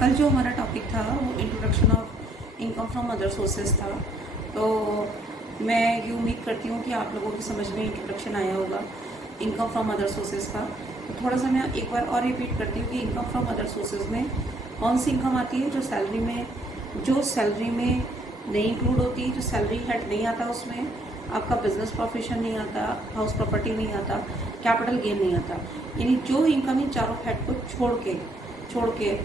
कल जो हमारा टॉपिक था वो introduction of income from other sources था। तो मैं ये उम्मीद करती हूँ कि आप लोगों की समझ में इंट्रोडक्शन आया होगा इनकम फ्रॉम अदर सोर्सेज का। तो थोड़ा सा मैं एक बार और रिपीट करती हूँ कि इनकम फ्रॉम अदर सोर्सेज में कौन सी इनकम आती है जो सैलरी में नहीं इंक्लूड होती, जो सैलरी हेड नहीं आता, उसमें आपका बिजनेस प्रोफेशन नहीं आता, हाउस प्रॉपर्टी नहीं आता, कैपिटल गेन नहीं आता। यानी जो इनकम इन चारों हेड को छोड़ के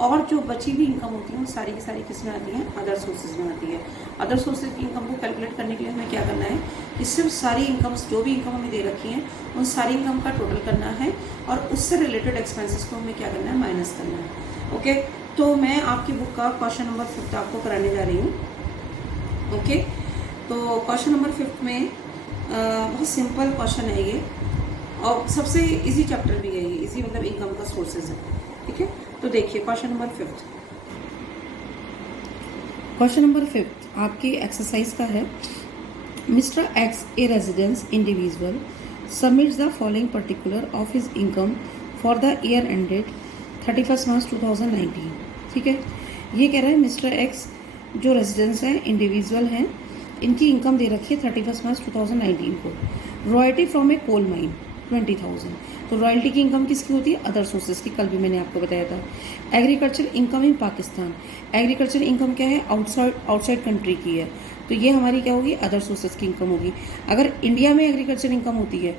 और जो बची हुई इनकम होती है वो सारी की सारी किस में आती है? अदर सोर्सेज में आती है। अदर सोर्सेज की इनकम को कैलकुलेट करने के लिए हमें क्या करना है कि सिर्फ सारी इनकम्स जो भी इनकम हमें दे रखी है उन सारी इनकम का टोटल करना है और उससे रिलेटेड एक्सपेंसेस को हमें क्या करना है? माइनस करना है। ओके, तो मैं आपकी बुक का क्वेश्चन नंबर 5 आपको कराने जा रही हूँ। ओके, तो क्वेश्चन नंबर 5 में बहुत सिंपल क्वेश्चन है ये और सबसे इजी चैप्टर भी है ये। इजी मतलब इनकम का सोर्सेज है। ठीक है, तो देखिए क्वेश्चन नंबर 5। क्वेश्चन नंबर 5 आपकी एक्सरसाइज का है। Mister x A residence individual submits the following particular of his income for the year ended 31 मार्च 2019। ठीक है, ये कह रहा है मिस्टर एक्स जो रेजिडेंस है, इंडिविजुअल हैं, इनकी इनकम दे रखी है 31 मार्च 2019 को। Royalty from a coal mine 20,000। तो रॉयल्टी की इनकम किसकी होती है? अदर सोर्सेज की। कल भी मैंने आपको बताया था। Agriculture income in Pakistan, agriculture income क्या है? आउटसाइड कंट्री की है, तो ये हमारी क्या होगी? अदर सोर्सेज की इनकम होगी। अगर इंडिया में एग्रीकल्चर इनकम होती है,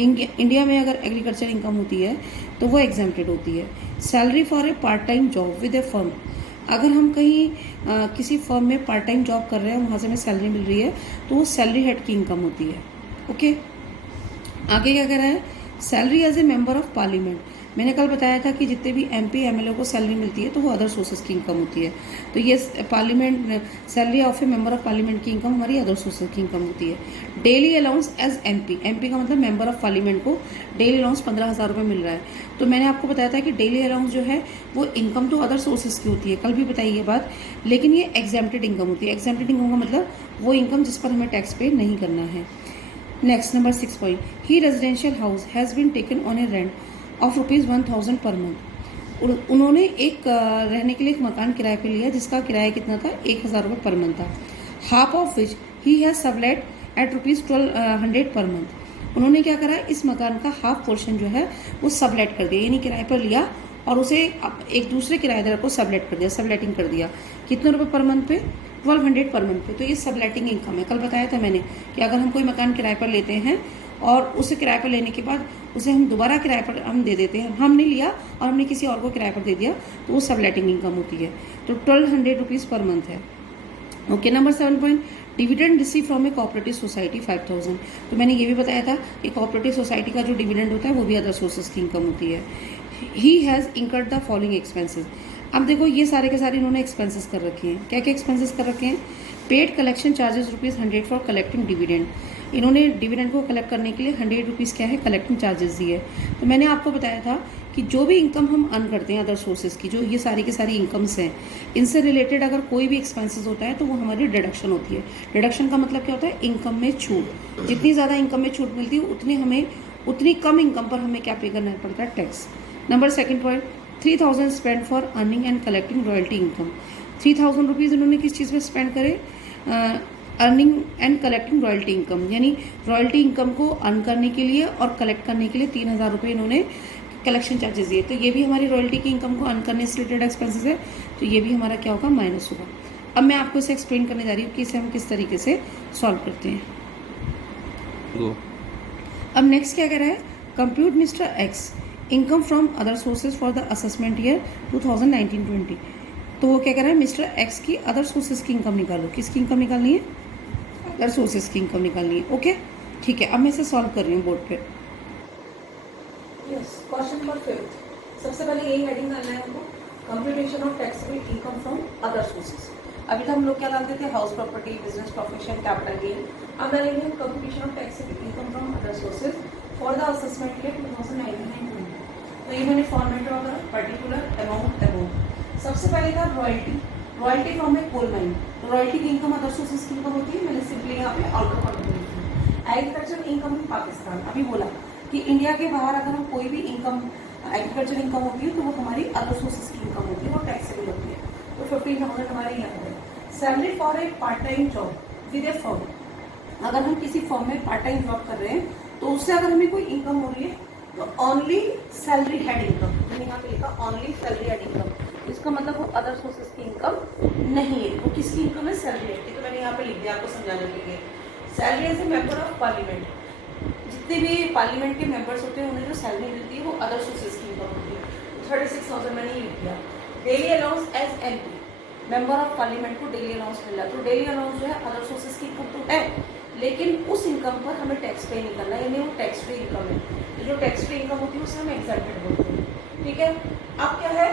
इंडिया में अगर एग्रीकल्चर इनकम होती है तो वो एग्जेम्प्टेड होती है। Salary for a part time job with A firm, अगर हम कहीं किसी फर्म में पार्ट टाइम जॉब कर रहे हैं, वहाँ से हमें सैलरी मिल रही है, तो वो सैलरी हेड की इनकम होती है। ओके, आगे क्या कह रहा है? Salary as a member of parliament, मैंने कल बताया था कि जितने भी एमपी एमएलए को सैलरी मिलती है तो वो अदर सोर्सेज की इनकम होती है। तो ये parliament salary of A member of parliament की इनकम हमारी अदर सोर्सेज की इनकम होती है। डेली अलाउंस एज एमपी का मतलब मेंबर ऑफ पार्लियामेंट को डेली अलाउंस 15,000 रुपये मिल रहा है। तो मैंने आपको बताया था कि डेली अलाउंस जो है वो इनकम तो अदर सोर्सेज की होती है, कल भी बताई ये बात, लेकिन ये एग्जेम्प्टेड इनकम होती है। एग्जेम्प्टेड इनकम का मतलब वो इनकम जिस पर हमें टैक्स पे नहीं करना है। Next number 6 point, he residential house has been taken on a rent of ₹1,000 per month. उन्होंने एक रहने के लिए एक मकान किराए पे लिया जिसका किराया कितना था? 1,000 रुपये पर मंथ था। Half of which he has sublet at ₹1,200 per month. उन्होंने क्या करा? इस मकान का हाफ पोर्शन जो है वो सबलेट कर दिया, यानी किराए पर लिया और उसे एक दूसरे किराएदार को सबलेट कर दिया, सबलेटिंग कर दिया। कितने रुपये पर मंथ पे? 1,200 पर मंथ पे। तो ये सबलेटिंग इनकम है। कल बताया था मैंने कि अगर हम कोई मकान किराए पर लेते हैं और उसे किराए पर लेने के बाद उसे हम दोबारा किराए पर हम दे देते हैं, हमने लिया और हमने किसी और को किराए पर दे दिया, तो वो सबलेटिंग इनकम होती है। तो 1,200 रुपीज़ पर मंथ है। Okay, number 7 point, dividend receive from A cooperative society 5,000। तो मैंने ये भी बताया था कि कोऑपरेटिव सोसाइटी का जो डिविडेंड होता है वो भी अदर सोर्सेज की इनकम होती है। He has incurred the following expenses. अब देखो ये सारे के सारे इन्होंने एक्सपेंसेस कर रखे हैं। क्या क्या एक्सपेंसेस कर रखे हैं? Paid collection charges ₹100 for collecting dividend, इन्होंने डिविडेंड को कलेक्ट करने के लिए 100 रुपीज़ क्या है? कलेक्टिंग चार्जेस दिए। तो मैंने आपको बताया था कि जो भी इनकम हम अर्न करते हैं अदर सोर्सेज की, जो ये सारी की सारी इनकम्स हैं, इनसे रिलेटेड अगर कोई भी एक्सपेंसेस होता है तो वो हमारी डिडक्शन होती है। डिडक्शन का मतलब क्या होता है? इनकम में छूट। जितनी ज़्यादा इनकम में छूट मिलती है उतनी कम इनकम पर हमें क्या पे करना पड़ता है? Tax. Number 2 point, 3,000 spend for earning and collecting royalty income. 3,000 rupees इन्होंने किस चीज़ में स्पेंड करे? Earning and collecting royalty income, यानी रॉयल्टी इनकम को अर्न करने के लिए और कलेक्ट करने के लिए 3,000 रुपये इन्होंने कलेक्शन चार्जेस दिए। तो ये भी हमारी रॉयल्टी की इनकम को अर्न करने से रिलेटेड एक्सपेंसेस है, तो ये भी हमारा क्या होगा? माइनस होगा। अब मैं आपको इसे एक्सप्लेन करने जा रही हूँ कि इसे हम किस तरीके से सॉल्व करते हैं। अब नेक्स्ट क्या कह रहा है? Compute mister x income from other sources for the assessment year 2019-20। तो वो क्या कह रहा है? मिस्टर एक्स की अदर सोर्सेज की इनकम निकालो। किसकी इनकम निकालनी है? अदर सोर्सेज की इनकम निकालनी है। ओके, ठीक है, अब मैं इसे सॉल्व कर रही हूँ बोर्ड पे। Yes, question number 5। सबसे पहले यही हेडिंग डालना है हमको, computation of taxable income from other sources. अभी तक हम लोग क्या डालते थे? House property, business profession, capital gain. अब डालेंगे हम computation of taxable income from other sources for the assessment year 2019-20। तो ये मैंने फॉर्मेट ड्रॉ करा, पर्टिकुलर अमाउंट अमाउंट। सबसे पहले था royalty, royalty from a coal mine. Royalty की इनकम अदर सोर्सेज की इनकम होती है, मैंने सिंपली यहाँ पे आउटर कॉलम लिखी। एग्रीकल्चर इनकम इन पाकिस्तान, अभी बोला कि इंडिया के बाहर अगर हम कोई भी इनकम एग्रीकल्चर इनकम होती है तो वो हमारी अदर सोर्सेज की इनकम होती है, वो टैक्सेबल होती है। तो 15,000 हमारे यहाँ है। Salary for a part time job with A firm, अगर हम किसी फर्म में पार्ट टाइम जॉब कर रहे हैं तो उससे अगर हमें कोई इनकम हो रही है तो ओनली सैलरी हेड इनकम, मैंने यहाँ पे लिखा ओनली सैलरी हेड इनकम, इसका मतलब वो अदर सोर्सेज की इनकम नहीं है। वो किसकी इनकम है? सैलरी हेड की। तो मैंने यहाँ पे लिख दिया आपको समझाने के लिए। Salary as a member of parliament, जितने भी पार्लियामेंट के मेंबर्स होते हैं उन्हें जो सैलरी मिलती है वो अदर सोर्सेज की इनकम होती है। 36,000 मैंने ही लिख दिया। Daily allowance as MP, member of parliament को डेली अलाउंस मिल रहा है, तो डेली अलाउंस जो है अदर सोर्सेज की इनकम तो है, लेकिन उस इनकम पर हमें टैक्स पे नहीं करना है, यानी वो टैक्स फ्री इनकम है। तो जो टैक्स फ्री इनकम होती है उसे हम एग्जम्प्टेड बोलते हैं। ठीक है। अब क्या है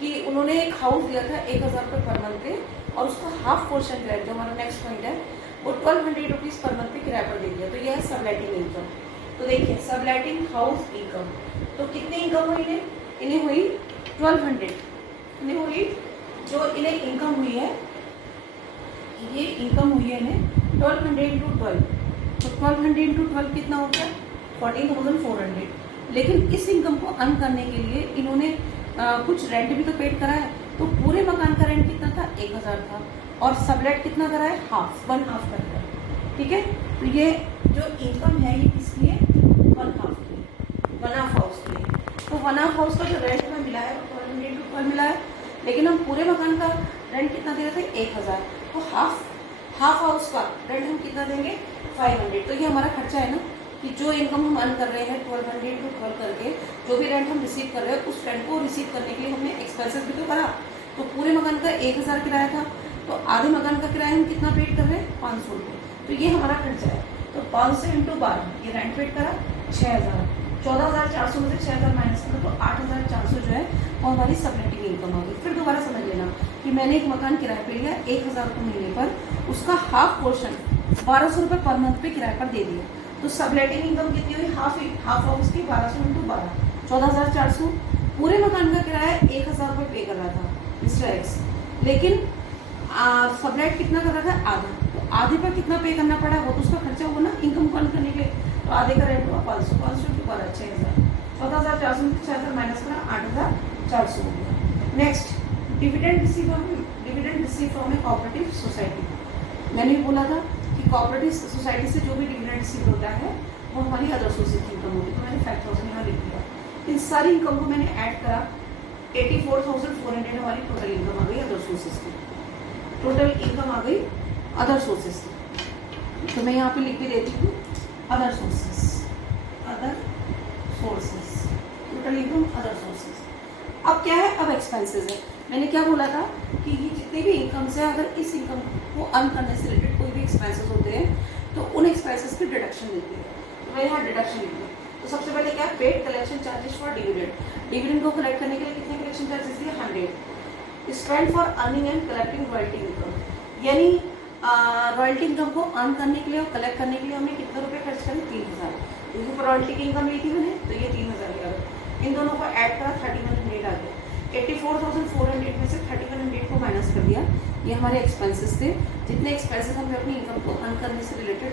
कि उन्होंने एक हाउस दिया था 1,000 रुपये पर मंथ पे, और उसका हाफ पोर्शन किराया, जो हमारा नेक्स्ट पॉइंट है, वो 1200 रुपीज़ पर मंथ पे किराए पर दे दिया। तो यह है सबलेटिंग इनकम। तो देखिए सबलेटिंग हाउस इनकम, तो कितनी इनकम हुई इन्हें? इन्हें हुई 1200, इन्हें हुई जो इन्हें इनकम हुई है, ये इनकम हुई है इन्हें 1200 इंटू 12, तो 1200 इंटू 12 कितना हो गया? 14,400। लेकिन इस इनकम को अर्न करने के लिए इन्होंने कुछ रेंट भी तो पेड करा है, तो पूरे मकान का रेंट कितना था? 1,000 था, और सबलेट कितना करा है? हाफ, 1/2 करता है। ठीक है। तो ये जो इनकम है ये किसकी है? 1/2 की, 1/2 हाउस की। तो 1/2 हाउस का जो रेंट हमें मिला है वो 1200 इंटू 12 मिला है, लेकिन हम पूरे मकान का रेंट कितना दे रहे थे? 1,000। तो हाफ हाउस का रेंट हम कितना देंगे? 500। तो ये हमारा खर्चा है ना, कि जो इनकम हम अर्न कर रहे हैं 1200 इंटू 12 करके, जो भी रेंट हम रिसीव कर रहे हैं उस रेंट को रिसीव करने के लिए हमने एक्सपेंसेस भी तो करा। तो पूरे मकान का 1,000 किराया था, तो आधे मकान का किराया हम कितना पेड कर रहे हैं? 500 रुपये। तो ये हमारा खर्चा है। तो 500 इंटू 12, ये रेंट पेड करा 6,000, 14,400 में से 6,000 माइनस करो तो 8,400 जो है वो हमारी सबलेटिंग इनकम आ गई। फिर दोबारा समझ लेना कि मैंने एक मकान किराए पे लिया 1,000 रुपये महीने पर, उसका हाफ पोर्शन 1,200 रुपये पर मंथ पे किराए पर दे दिया, तो सबलेटिंग इनकम कितनी हुई? हाफ हाउस की 1200 इंटू 12, 14,400। पूरे मकान का किराया 1,000 रुपये पे कर रहा था मिस्टर एक्स, लेकिन सबलेट कितना कर रहा था? आधा। तो आधे पर कितना पे करना पड़ा? वो तो उसका खर्चा हुआ ना इनकम को अर्न करने के लिए, तो आधे का रेंट हुआ 500, 500 इंटू 12 6,000, 14,400 में 6,000 माइनस करा 8,400 हो गया। Next, dividend receive from A cooperative society. मैंने भी बोला था कि कोऑपरेटिव सोसाइटी से जो भी डिविडेंड रिसीव होता है वो हमारी अदर सोर्सेज की इनकम होगी। तो मैंने 5,000 यहाँ लिख दिया। इन सारी इनकम को मैंने ऐड करा, 84,400 हमारी टोटल इनकम आ गई अदर सोर्सेज की, टोटल इनकम आ गई अदर सोर्सेज की। तो मैं यहाँ पे लिख के देती हूँ other sources, total income other sources. अब क्या है? अब एक्सपेंसेस है। मैंने क्या बोला था कि ये जितने भी इनकम से, अगर इस इनकम को अर्न करने से रिलेटेड कोई भी एक्सपेंसेस होते हैं तो उन एक्सपेंसेस की डिडक्शन मिलती है। तो मैं यहाँ डिडक्शन लिखती हूँ। तो सबसे पहले क्या? Paid collection charges for dividend. Dividend को कलेक्ट करने के लिए कितने कलेक्शन चार्जेस दिए? 100। Spend for earning and collecting royalty income, यानी रॉयल्टी इनकम को अर्न करने के लिए और कलेक्ट करने के लिए हमने कितने रुपए खर्च करें? 3,000। क्योंकि रॉयल्टी की इनकम ली थी मैंने, तो ये 3,000 लिया। इन दोनों को ऐड करा 3,100 आ गया। 84,400 में से 3,100 को माइनस कर दिया। ये हमारे एक्सपेंसेस थे। जितने एक्सपेंसेस हमने अपनी इनकम को अर्न करने से रिलेटेड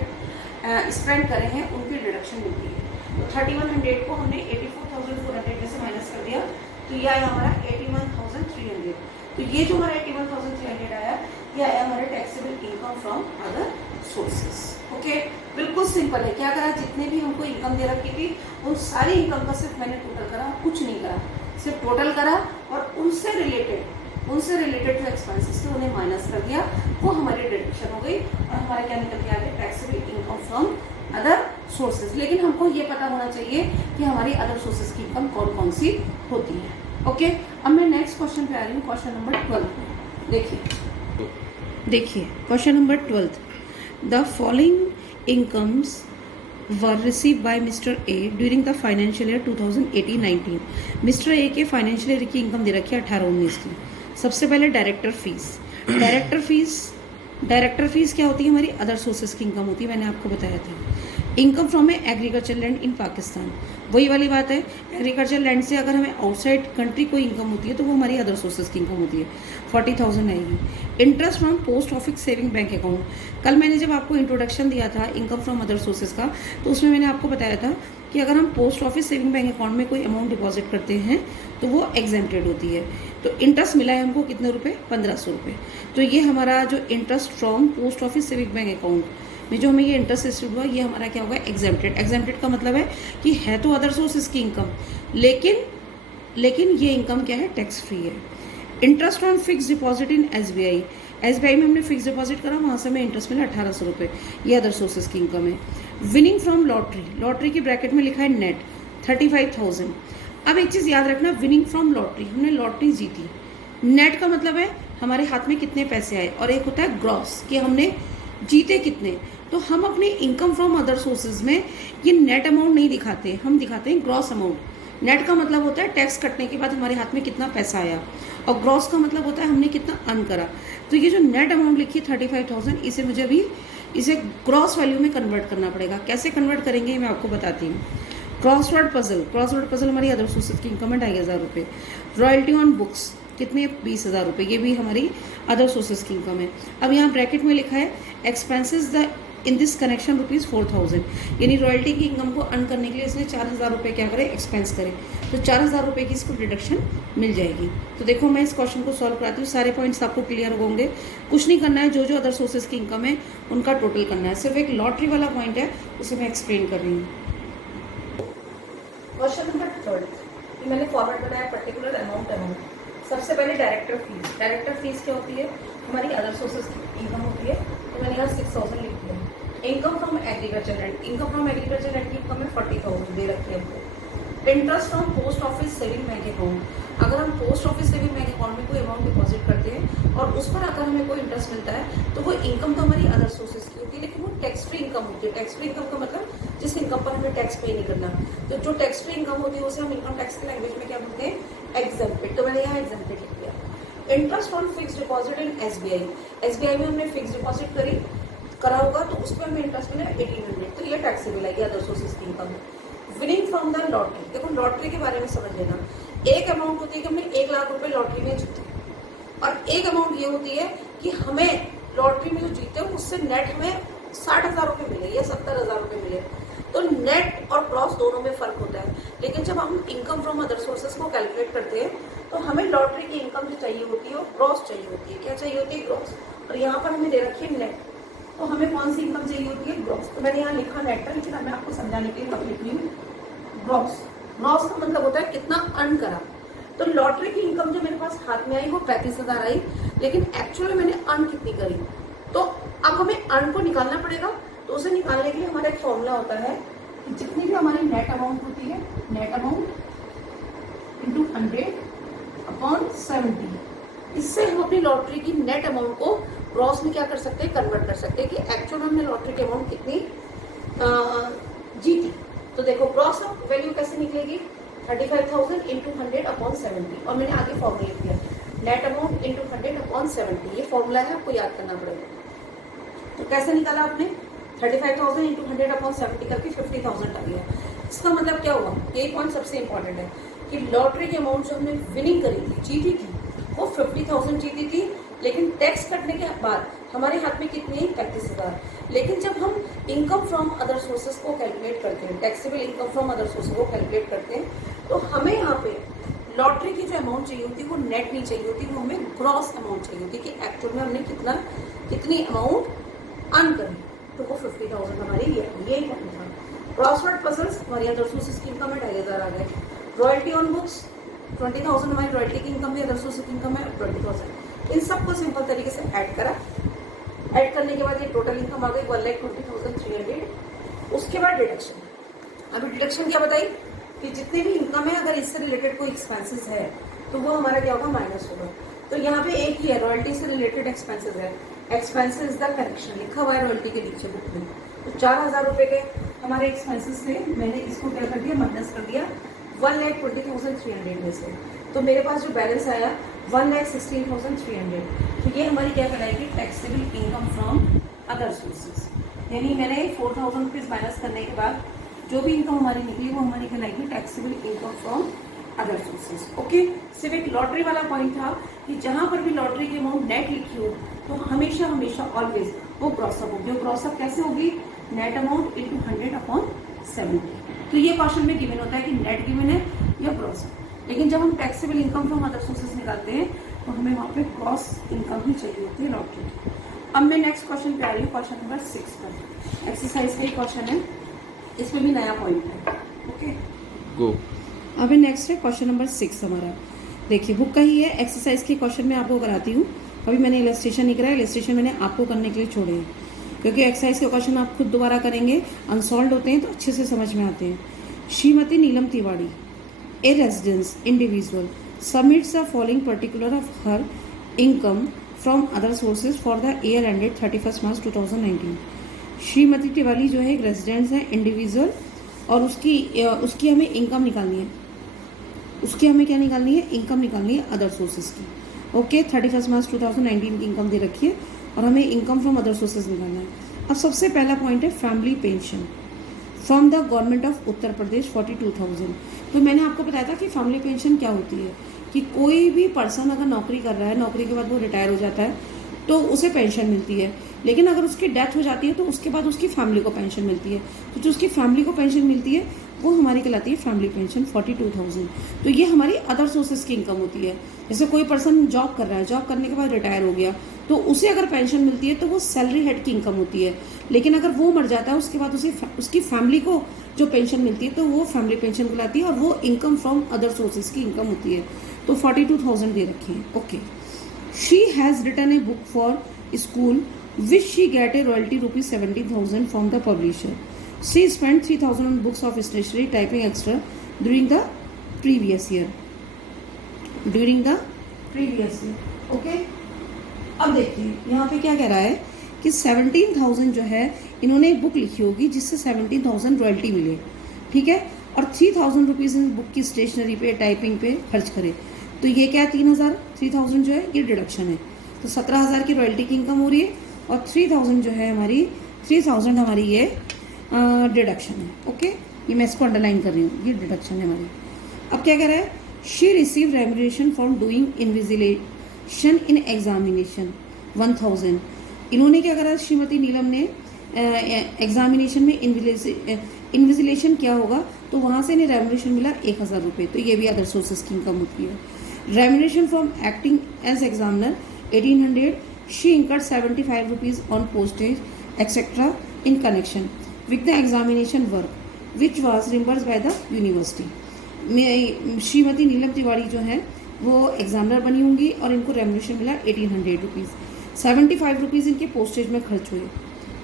स्पेंड करे हैं उनकी डिडक्शन मिलती है। तो 3,100 को हमने 84,400 में से माइनस कर दिया, तो ये आया हमारा 81,300। तो ये जो हमारा 81,300 आया, ये आया हमारे taxable income from other sources. Okay, बिल्कुल सिंपल है। क्या करा? जितने भी हमको इनकम दे रखी थी उन सारी इनकम का सिर्फ मैंने टोटल करा, कुछ नहीं करा, सिर्फ टोटल करा और उनसे रिलेटेड जो एक्सपेंसेस थे उन्हें माइनस कर दिया। वो हमारी डिडक्शन हो गई और हमारा क्या निकल के आ गया? Taxable income from other sources. लेकिन हमको ये पता होना चाहिए कि हमारी अदर सोर्सेज की इनकम कौन कौन सी होती है। ओके, अब मैं नेक्स्ट क्वेश्चन पे आ रही हूँ, क्वेश्चन नंबर 12। देखिए question number 12, the following incomes were receive by mister A during the financial year 2018-19। Mister A के फाइनेंशियल ईयर की इनकम दे रखी है 18-19 की। सबसे पहले डायरेक्टर फीस क्या होती है? हमारी अदर सोर्सेज की इनकम होती है, मैंने आपको बताया था। Income from A agriculture land in Pakistan, वही वाली बात है। एग्रीकल्चर लैंड से अगर हमें आउटसाइड कंट्री कोई इनकम होती है तो वो हमारी अदर सोर्सेज की इनकम होती है, 40,000 आएगी। Interest from post office saving bank account, कल मैंने जब आपको इंट्रोडक्शन दिया था इनकम फ्रॉम अदर सोर्सेज का, तो उसमें मैंने आपको बताया था कि अगर हम post office saving bank account में कोई अमाउंट डिपॉजिट करते हैं तो वो एग्जेम्प्टेड होती है। तो इंटरेस्ट मिला है हमको कितने रुपए, 1500 रुपये। तो ये हमारा जो interest from post office saving bank account में जो हमें ये इंटरेस्ट रिसीव हुआ, ये हमारा क्या होगा, एग्जेम्प्टेड। एग्जेम्प्टेड का मतलब है कि है तो अदर सोर्सेज की इनकम, लेकिन ये इनकम क्या है, टैक्स फ्री है। Interest on fix deposit in SBI, SBI में हमने फिक्स डिपॉजिट करा, वहाँ से हमें इंटरेस्ट मिला 1800 रुपये, ये अदर सोर्सेज की इनकम है। विनिंग फ्रॉम लॉटरी, लॉटरी की ब्रैकेट में लिखा है नेट 35,000। अब एक चीज़ याद रखना, विनिंग फ्रॉम लॉटरी, हमने लॉटरी जीती, नेट का मतलब है हमारे हाथ में कितने पैसे आए, और एक होता है ग्रॉस कि हमने जीते कितने। तो हम अपने इनकम फ्रॉम अदर सोर्सेज में ये नेट अमाउंट नहीं दिखाते, हम दिखाते हैं ग्रॉस अमाउंट। नेट का मतलब होता है टैक्स कटने के बाद हमारे हाथ में कितना पैसा आया, और ग्रॉस का मतलब होता है हमने कितना अर्न करा। तो ये जो नेट अमाउंट लिखी है 35,000, इसे मुझे अभी इसे ग्रॉस वैल्यू में कन्वर्ट करना पड़ेगा। कैसे कन्वर्ट करेंगे मैं आपको बताती हूँ। क्रॉसवर्ड पजल हमारी अदर सोर्सेज की इनकम है 2500 रुपये। रॉयल्टी ऑन बुक्स कितने, 20,000 रुपये, ये भी हमारी अदर सोर्सेज की इनकम है। अब यहाँ ब्रैकेट में लिखा है expenses the in this connection ₹4,000, यानी रॉयल्टी की इनकम को अर्न करने के लिए इसने 4,000 रुपये क्या करें, एक्सपेंस करें। तो 4,000 रुपये की इसको डिडक्शन मिल जाएगी। तो देखो मैं इस क्वेश्चन को सॉल्व कराती हूँ, सारे पॉइंट्स आपको क्लियर होंगे। कुछ नहीं करना है, जो जो अदर सोर्सेज की इनकम है उनका टोटल करना है। सिर्फ एक लॉटरी वाला पॉइंट है, उसे मैं एक्सप्लेन कर रही हूँ। क्वेश्चन नंबर 3, मैंने फॉर्मेट बनाया पर्टिकुलर अमाउंट। सबसे पहले डायरेक्टर फीस क्या होती है, हमारी अदर सोर्सेज की इनकम होती है। तो मैंने यहाँ 6,000 लिख दिया। Income from agriculture land, income from agriculture land की इनकम है 40,000 दे रखी है हमको। Interest from post office saving bank account, अगर हम post office saving bank account में कोई अमाउंट डिपॉजिट करते हैं और उस पर अगर हमें कोई इंटरेस्ट मिलता है तो वो इनकम तो हमारी अदर सोर्सेज की होती है, लेकिन वो टैक्स फ्री इनकम होती है। टैक्स फ्री इनकम का मतलब जिस इनकम पर हमें टैक्स पे नहीं करना। तो जो टैक्स फ्री इनकम होती है उसे हम इनकम टैक्स की लैंग्वेज में क्या बोलते हैं, एग्जेम्प्टेड। तो मैंने यहाँ एग्जेम्प्टेड लिख दिया। Interest on fix deposit in SBI में हमने फिक्स डिपॉजिट करा होगा तो उस पर हमें इंटरेस्ट मिला 1800, तो ये टैक्सेबल है, ये अदर सोर्सेज की इनकम है। विनिंग फ्रॉम द लॉटरी, देखो लॉटरी के बारे में समझ लेना। एक अमाउंट होती है कि हमने 1 लाख रुपए लॉटरी में जीते, और एक अमाउंट ये होती है कि हमें लॉटरी में जो जीते हैं उससे नेट हमें 60,000 रुपये मिले या 70,000 रुपये मिले। तो नेट और ग्रॉस दोनों में फर्क होता है। लेकिन जब हम इनकम फ्रॉम अदर सोर्सेज को कैलकुलेट करते हैं तो हमें लॉटरी की इनकम जो चाहिए होती है वो ग्रॉस चाहिए होती है। क्या चाहिए होती है, ग्रॉस। और यहाँ पर हमें दे रखी है नेट, तो हमें कौन सी इनकम चाहिए होती है, ग्रॉस। तो मैंने यहाँ लिखा नेट पर, लेकिन मैं आपको समझाने के लिए लिख रही हूँ ग्रॉस। ग्रॉस का मतलब होता है कितना अर्न करा। तो लॉटरी की इनकम जो मेरे पास हाथ में आई वो 35,000 आई, लेकिन एक्चुअली मैंने अर्न कितनी करी। तो अब हमें अर्न को निकालना पड़ेगा। तो उसे निकालने के लिए हमारा एक फॉर्मूला होता है कि जितनी भी हमारी नेट अमाउंट होती है, नेट अमाउंट इंटू 100/70, इससे हम अपनी लॉटरी की नेट अमाउंट को ग्रॉस में क्या कर सकते हैं, कन्वर्ट कर सकते हैं कि एक्चुअल में हमने लॉटरी की अमाउंट कितनी जीती। तो देखो ग्रॉस वैल्यू कैसे निकलेगी, 35,000 इंटू 100/70, और मैंने आगे फॉर्मूला लिख दिया नेट अमाउंट इंटू 100/70। ये फॉर्मूला है, आपको याद करना पड़ेगा। तो कैसे निकाला आपने, 35,000 इंटू 100/70 करके 50,000 आ गया। इसका मतलब क्या हुआ, यही पॉइंट सबसे इंपॉर्टेंट है कि लॉटरी की अमाउंट जो हमने विनिंग करी थी, जीती थी, वो 50,000 जीती थी, लेकिन टैक्स कटने के बाद हमारे हाथ में कितनी है, 35,000। लेकिन जब हम इनकम फ्रॉम अदर सोर्सेज को कैलकुलेट करते हैं, taxable income from other sources को कैलकुलेट करते हैं, तो हमें यहाँ पे लॉटरी की जो अमाउंट चाहिए होती है वो नेट नहीं चाहिए होती, वो हमें ग्रॉस अमाउंट चाहिए होती है कि एक्चुअल में हमने कितनी अमाउंट अर्न करी। तो वो 50,000 हमारी ये पॉइंट था। क्रॉसवर्ड पजल्स हमारी अदर सोर्सेज की इनकम है 2,500 आ गए। रॉयल्टी ऑन बुक्स 20,000 हमारी रॉयल्टी की इनकम भी, अदर सोर्सेज की इनकम है 20,000। इन सबको सिंपल तरीके से ऐड करा। ऐड करने के बाद ये टोटल इनकम आ गई 1,20,300। उसके बाद डिडक्शन। अभी डिडक्शन क्या बताई कि जितने भी इनकम है अगर इससे रिलेटेड कोई एक्सपेंसेस है तो वो हमारा क्या होगा, माइनस होगा। तो यहाँ पे एक ही है, रॉयल्टी से रिलेटेड एक्सपेंसेस है, एक्सपेंसेस द करेक्शन लिखा हुआ है रॉयल्टी के नीचे बुक में। तो 4,000 रुपये के हमारे एक्सपेंसेस थे, मैंने इसको क्या कर दिया, माइनस कर दिया 1,20,300 में से। तो मेरे पास जो बैलेंस आया 1,16,300। तो ये हमारी क्या कहलाएगी, taxable income from other sources. यानी मैंने 4,000 रुपीज़ माइनस करने के बाद जो भी इनकम हमारी निकली वो हमारी कहलाएगी taxable income from other sources. Okay, सिर्फ एक लॉटरी वाला पॉइंट था कि जहां पर भी लॉटरी की अमाउंट नेट लिखी हो तो हमेशा ऑलवेज वो क्रॉसअप होगी। वो क्रॉसअप कैसे होगी, नेट अमाउंट इंटू 100/70। तो ये क्वेश्चन में गिवन होता है कि नेट गिवन है या ग्रॉस है, लेकिन जब हम taxable income from other sources निकालते हैं तो हमें वहाँ पे ग्रॉस इनकम ही चाहिए होती है लॉटेड। अब मैं नेक्स्ट क्वेश्चन पे आ रही हूँ, क्वेश्चन नंबर 6 पर। एक्सरसाइज का ही क्वेश्चन है, इसमें भी नया पॉइंट है। Okay go. अभी नेक्स्ट है क्वेश्चन नंबर 6 हमारा। देखिए बुक का ही है, एक्सरसाइज के क्वेश्चन मैं आपको कराती हूँ। अभी मैंने इलस्ट्रेशन नहीं कराया, इलस्ट्रेशन मैंने आपको करने के लिए छोड़े हैं, क्योंकि एक्सरसाइज के क्वेश्चन आप खुद दोबारा करेंगे, अनसॉल्व होते हैं तो अच्छे से समझ में आते हैं। Shrimati Neelam Tiwari, a residence individual, submits the following particular of her income from other sources for the year ended 31 मार्च 2019। श्रीमती तिवारी जो है एक रेजिडेंस है इंडिविजुअल, और उसकी हमें इनकम निकालनी है। उसकी हमें क्या निकालनी है? इनकम निकालनी है अदर सोर्सेज की। ओके 31 मार्च 2019 की इनकम दे रखी है और हमें इनकम फ्रॉम अदर सोर्सेज निकालना है। अब सबसे पहला पॉइंट है family pension from the government of Uttar Pradesh 42,000। तो मैंने आपको बताया था कि फैमिली पेंशन क्या होती है, कि कोई भी पर्सन अगर नौकरी कर रहा है, नौकरी के बाद वो रिटायर हो जाता है तो उसे पेंशन मिलती है, लेकिन अगर उसकी डेथ हो जाती है तो उसके बाद उसकी फैमिली को पेंशन मिलती है। तो जो उसकी फैमिली को पेंशन मिलती है वो हमारी कहलाती है फैमिली पेंशन 42,000। तो ये हमारी अदर सोर्सेज की इनकम होती है। जैसे कोई पर्सन जॉब कर रहा है, जॉब करने के बाद रिटायर हो गया तो उसे अगर पेंशन मिलती है तो वो सैलरी हेड की इनकम होती है, लेकिन अगर वो मर जाता है उसके बाद उसकी फैमिली को जो पेंशन मिलती है तो वो फैमिली पेंशन कहलाती है और वो इनकम फ्रॉम अदर सोर्सेज की इनकम होती है। तो 42,000 दे रखी है। Okay, she has written a book for school which she get a royalty rupees 17,000 from the publisher. She spent 3,000 on books of stationery typing extra during the previous year. Okay? अब देखिए यहाँ पे क्या कह रहा है कि 17,000 जो है इन्होंने एक बुक लिखी होगी जिससे 17,000 रॉयल्टी मिले, ठीक है, और 3,000 रुपीज़ इन बुक की स्टेशनरी पे टाइपिंग पे खर्च करे। तो ये क्या है 3,000 जो है ये डिडक्शन है, तो 17,000 की रॉयल्टी की इनकम हो रही है और 3,000 जो है हमारी 3,000 हमारी ये डिडक्शन है। ओके, ये मैं इसको अंडरलाइन कर रही हूँ, ये डिडक्शन है हमारी। अब क्या कह रहा है? She receive remuneration for doing invigilation in examination 1,000। इन्होंने क्या करा? श्रीमती नीलम ने एग्जामिनेशन में इन्विजिलेशन किया होगा तो वहाँ से इन्हें रेम्यूनरेशन मिला 1,000 रुपये। तो ये भी अदर सोर्सेज की इनकम होती है। Remuneration from acting as examiner 1,800। She incurred 75 rupees on postage, etc. in connection with the examination work, which was reimbursed by the university. Shrimati Neelam Tiwari जो है वो एग्जामिनर बनी होंगी और इनको रेम्यूनरेशन मिला 1,800 रुपीज़। 75 रुपीज़ इनके पोस्टेज में खर्च हुए,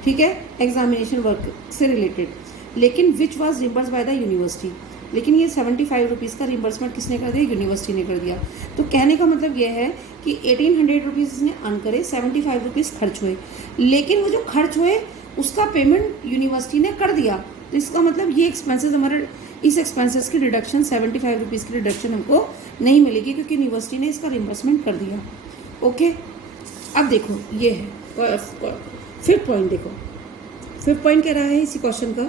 ठीक है, एग्जामिनेशन वर्क से रिलेटेड, लेकिन which was reimburse by the university. लेकिन ये 75 रुपीज़ का रिम्बर्समेंट किसने कर दिया? यूनिवर्सिटी ने कर दिया। तो कहने का मतलब ये है कि 1,800 रुपीज़ इसने अर्न करे, 75 रुपीज़ खर्च हुए, लेकिन वो जो खर्च हुए उसका पेमेंट यूनिवर्सिटी ने कर दिया। तो इसका मतलब ये एक्सपेंसेस हमारे, इस एक्सपेंसेस की डिडक्शन 75 रुपीज़ की डिडक्शन हमको नहीं मिलेगी क्योंकि यूनिवर्सिटी ने इसका रिम्बर्समेंट कर दिया। ओके, अब देखो ये है फिफ्थ पॉइंट। देखो फिफ्थ पॉइंट कह रहा है इसी क्वेश्चन का,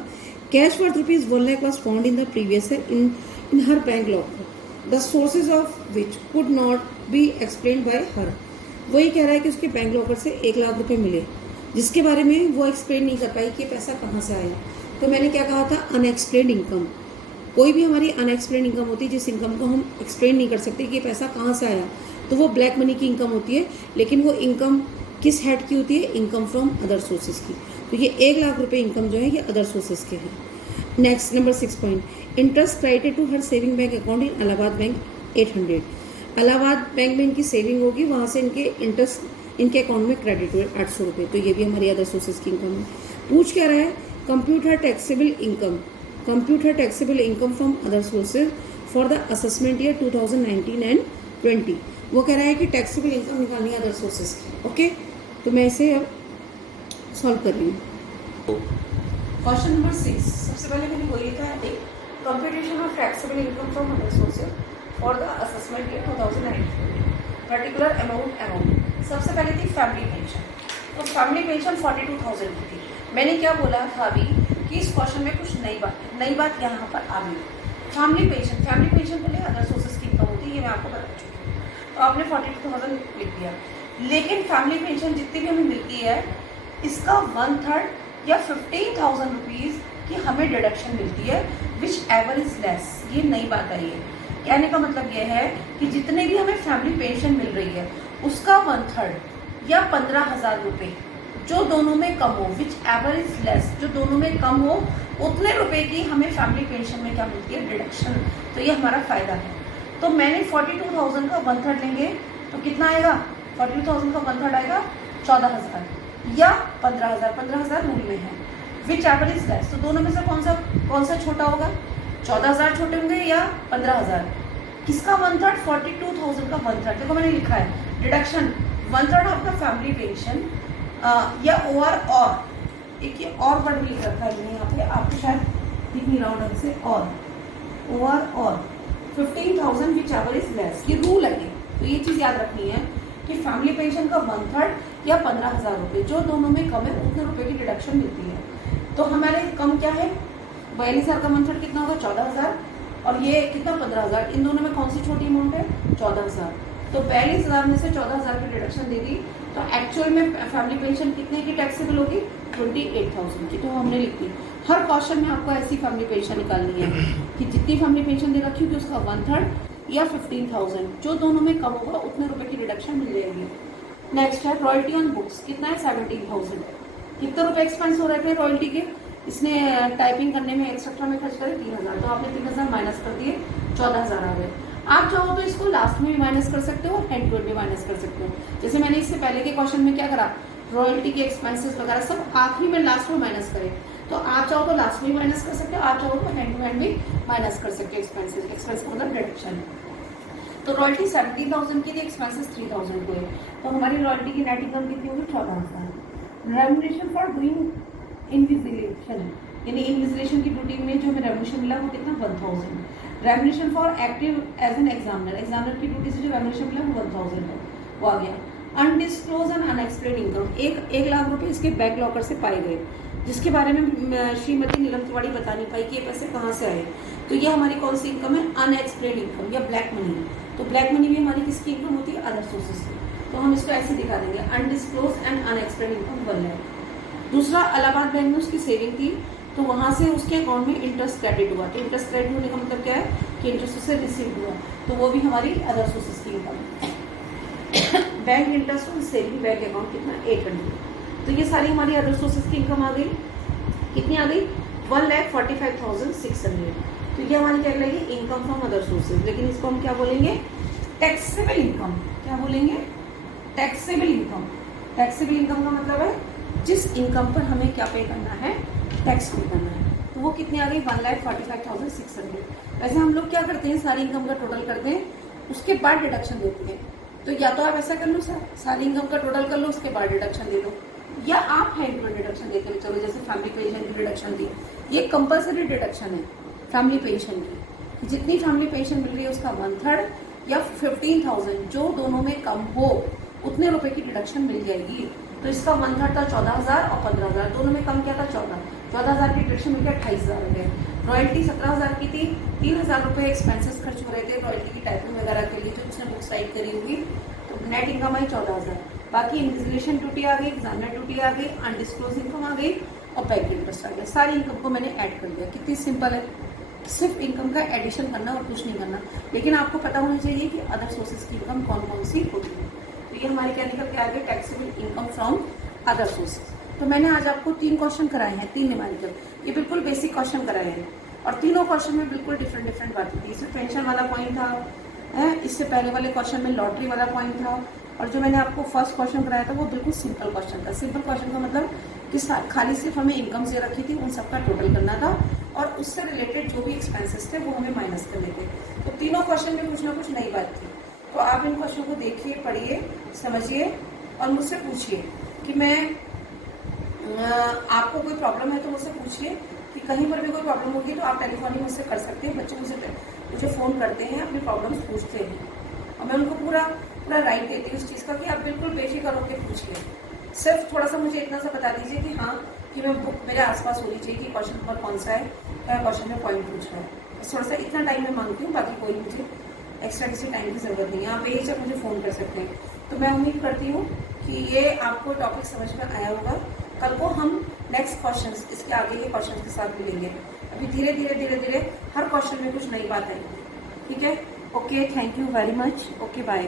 cash worth rupees 1 lakh was found in the previous year in her bank locker, the sources of which could not be explain by हर। वही कह रहा है कि उसके बैंक लॉकर से 1 लाख रुपए मिले जिसके बारे में वो एक्सप्लेन नहीं कर पाई कि पैसा कहाँ से आया। तो मैंने क्या कहा था? Unexplained income. कोई भी हमारी अनएक्सप्लेन्ड इनकम होती है जिस इनकम को हम एक्सप्लेन नहीं कर सकते कि ये पैसा कहाँ से आया, तो वो ब्लैक मनी की इनकम होती है। लेकिन वो इनकम किस हेड की होती है? इनकम फ्रॉम अदर सोर्सेज की। तो ये 1 लाख रुपए इनकम जो है ये अदर सोर्सेज के हैं। Next number 6 point, interest credited to her saving bank account in Allahabad bank 800। Allahabad bank में इनकी सेविंग होगी, वहाँ से इनके इंटरेस्ट इनके अकाउंट में क्रेडिट हुए 800 रुपये। तो ये भी हमारी अदर सोर्सेज की इनकम है। पूछ क्या रहा है? Computer taxable income from other sources for the assessment year 2019 and 20। वो कह रहा है कि टैक्सेबल इनकम निकालनी है अदर सोर्सेज की। ओके, तो मैं इसे अब सॉल्व कर रही हूँ। क्वेश्चन नंबर 6, सबसे पहले मैंने वो लिखा है एक computation of taxable income from other sources for the assessment year 2019 particular amount. सबसे पहले थी फैमिली पेंशन, तो फैमिली पेंशन 42,000 की थी। मैंने क्या बोला था अभी कि इस क्वेश्चन में कुछ नई बात यहाँ पर आ गई। फैमिली पेंशन के लिए अदर सोर्सेज की इनकम होती है, ये मैं आपको बता चुकी हूँ। तो आपने 42,000 लिख दिया, लेकिन फैमिली पेंशन जितनी भी हमें मिलती है इसका 1/3 या 15,000 रुपीज़ की हमें डिडक्शन मिलती है, विच एवर इज लेस, ये नई बात आई है। कहने का मतलब ये है कि जितने भी हमें फैमिली पेंशन मिल रही है उसका 1/3 या 15,000 रुपए जो दोनों में कम हो, विच एवर इज लेस, जो दोनों में कम हो, उतने रुपए की हमें फैमिली पेंशन में क्या मिलती है, डिडक्शन। तो ये हमारा फायदा है। तो मैंने 42,000 का 1/3 लेंगे तो कितना आएगा, 42,000 का 1/3 आएगा 14,000 या 15,000। 15,000 रूल में है, विच एवर इज लेस। तो दोनों में से कौन सा छोटा होगा, 14,000 छोटे होंगे या 15,000। किसका 1/3, 42,000 का 1/3। देखो मैंने लिखा है deduction 1/3 of the family pension या ओवर, और एक ये और वर्ड भी लिख रखा है यहाँ पे, आपको शायद दिख नहीं रहा ढंग से, और ओवर और 15,000 विच एवर इज लेस। ये रूल है। तो ये चीज याद रखनी है कि फैमिली पेंशन का 1/3 या 15,000 रुपए जो दोनों में कम है उतने रुपए की डिडक्शन मिलती है। तो हमारे कम क्या है, 42,000 का 1/3 कितना होगा, 14,000, और ये कितना 15,000। इन दोनों में कौन सी छोटी अमाउंट है, 14,000। तो 42,000 में से 14,000 की डिडक्शन दे दी तो एक्चुअल में फैमिली पेंशन कितने की टैक्सेबल होगी, 28,000 की। तो हमने लिख दी। हर क्वेश्चन में आपको ऐसी फैमिली पेंशन निकालनी है कि जितनी फैमिली पेंशन दे रखी होगी उसका 1/3 या 15,000 जो दोनों में कम होगा उतने रुपए की डिडक्शन मिल जाएगी। नेक्स्ट है रॉयल्टी ऑन बुक्स, कितना है, 17,000। कितने रुपए एक्सपेंस हो रहे थे रॉयल्टी के, इसने टाइपिंग करने में एक्स्ट्रा में खर्च करे 3,000, तो आपने 3,000 माइनस कर दिए, 14,000 आ गए। आप चाहो तो इसको लास्ट में भी माइनस कर सकते हो और हैंड टू हैंड भी माइनस कर सकते हो। जैसे मैंने इससे पहले के क्वेश्चन में क्या करा, रॉयल्टी के एक्सपेंसेस वगैरह सब आखिरी में लास्ट में माइनस करें। तो आप चाहो तो लास्ट में भी माइनस कर सकते हो, आप चाहो तो हैंड टू हैंड भी माइनस कर सकते हो एक्सपेंसेस। एक्सपेंस का मतलब डिडक्शन। तो रॉयल्टी 17,000 की थी, एक्सपेंसेस 3,000 को है, तो हमारी रॉयल्टी की नेट इनकम कितनी होगी, 14,000। रेम्युनरेशन फॉर डूइंग इन्विजिलेशन, यानी इन्विजिलेशन की ड्यूटी में जो हमें रेम्युनरेशन मिला वो कितना, 1,000। Remuneration for active as an examiner, examiner की ड्यूटी से जो रेम्युनरेशन मिला वो 1,000 है, वो आ गया। Undisclosed and unexplained income, 1 lakh रुपए इसके बैक लॉकर से पाए गए जिसके बारे में श्रीमती नीलम तिवारी बता नहीं पाई कि ये पैसे कहाँ से आए। तो ये हमारी कौन सी इनकम है, अनएक्सप्लेन इनकम या ब्लैक मनी। तो ब्लैक मनी भी हमारी किसकी इनकम होती है, अदर सोर्सेज से। तो हम इसको ऐसे दिखा देंगे, undisclosed and unexplained income 1 lakh. दूसरा, इलाहाबाद बैंक में उसकी सेविंग थी तो वहाँ से उसके अकाउंट में इंटरेस्ट क्रेडिट हुआ। तो इंटरेस्ट क्रेडिट होने का मतलब क्या है कि इंटरेस्ट उससे रिसीव हुआ, तो वो भी हमारी अदर सोर्सेज की इनकम है। Bank interest on saving bank account कितना, 800। तो ये सारी हमारी अदर सोर्सेज की इनकम आ गई। कितनी आ गई, 1,45,600। तो ये हमारी क्या लगेगी, इनकम फ्रॉम अदर सोर्सेज। लेकिन इसको हम क्या बोलेंगे, टैक्सेबल इनकम। क्या बोलेंगे, टैक्सेबल इनकम। टैक्सेबल इनकम का मतलब है जिस इनकम पर हमें क्या पे करना है, टैक्स पे करना है। तो वो कितनी आ गई, 1,45,600। वैसे हम लोग क्या करते हैं, सारी इनकम का टोटल करते हैं, उसके बाद डिडक्शन देते हैं। तो या तो आप ऐसा कर लो, सारी इनकम का टोटल कर लो, उसके बाद डिडक्शन दे दो, या आप हैंड टू हैंड डिडक्शन देते हुए चलो। जैसे फैमिली पेंशन की डिडक्शन दी, ये कंपल्सरी डिडक्शन है फैमिली पेंशन की। जितनी फैमिली पेंशन मिल रही है उसका 1/3 या 15,000 जो दोनों में कम हो उतने रुपए की डिडक्शन मिल जाएगी। तो इसका 1/3 था 14,000 और 15,000, दोनों में कम क्या था, 14,000 की डिडक्शन मिलकर 28,000 हो गए। रॉयल्टी 17,000 की थी, 3,000 रुपए एक्सपेंसेस खर्च हो रहे थे रॉयल्टी की टाइपिंग वगैरह के लिए जो उसने बुक्स राइट करी होगी। तो नेट इनकम आई 14,000। बाकी इन्विजिलेशन ड्यूटी आ गई, एग्जामिनर ड्यूटी आ गई, अनडिस्क्लोज इनकम आ गई और बैंक इंटरेस्ट आ गया। सारी इनकम को मैंने ऐड कर दिया। कितनी सिंपल है, सिर्फ इनकम का एडिशन करना और कुछ नहीं करना। लेकिन आपको पता होना चाहिए कि अदर सोर्सेज की इनकम कौन कौन सी होती है। तो ये हमारे क्या निकल के आ गया, taxable income from other sources. तो मैंने आज आपको 3 क्वेश्चन कराए हैं, 3 न्यूमेरिकल। ये बिल्कुल बेसिक क्वेश्चन कराए हैं और तीनों क्वेश्चन में बिल्कुल डिफरेंट बातें थी। इसमें पेंशन वाला पॉइंट था, इससे पहले वाले क्वेश्चन में लॉटरी वाला पॉइंट था, और जो मैंने आपको फर्स्ट क्वेश्चन कराया था वो बिल्कुल सिंपल क्वेश्चन था। सिंपल क्वेश्चन का मतलब कि खाली सिर्फ हमें इनकम से रखी थी, उन सबका टोटल करना था और उससे रिलेटेड जो भी एक्सपेंसेस थे वो हमें माइनस करने थे। तो तीनों क्वेश्चन में कुछ ना कुछ नई बात थी। तो आप इन क्वेश्चन को देखिए, पढ़िए, समझिए और मुझसे पूछिए कि मैं आपको कोई प्रॉब्लम है तो मुझसे पूछिए। कि कहीं पर भी कोई प्रॉब्लम होगी तो आप टेलीफोनिक मुझसे कर सकते हैं। बच्चे मुझे फ़ोन करते हैं, अपनी प्रॉब्लम्स पूछते हैं और मैं उनको पूरा राइट देती हूँ उस चीज़ का कि आप बिल्कुल बेफिक्र होकर पूछिए। सिर्फ थोड़ा सा मुझे इतना सा बता दीजिए कि हाँ कि मैं बुक मेरे आसपास होनी चाहिए कि क्वेश्चन नंबर कौन सा है, क्या क्वेश्चन में पॉइंट पूछ रहा है। बस थोड़ा सा इतना टाइम मैं मांगती हूँ, बाकी कोई मुझे एक्स्ट्रा किसी टाइम की ज़रूरत नहीं है। आप यही सब मुझे फ़ोन कर सकते हैं। तो मैं उम्मीद करती हूँ कि ये आपको टॉपिक समझ में आया होगा। कल को हम नेक्स्ट क्वेश्चन, इसके आगे के क्वेश्चन के साथ मिलेंगे। अभी धीरे धीरे धीरे धीरे हर क्वेश्चन में कुछ नई बात आएगी। ठीक है, okay, thank you very much, okay bye.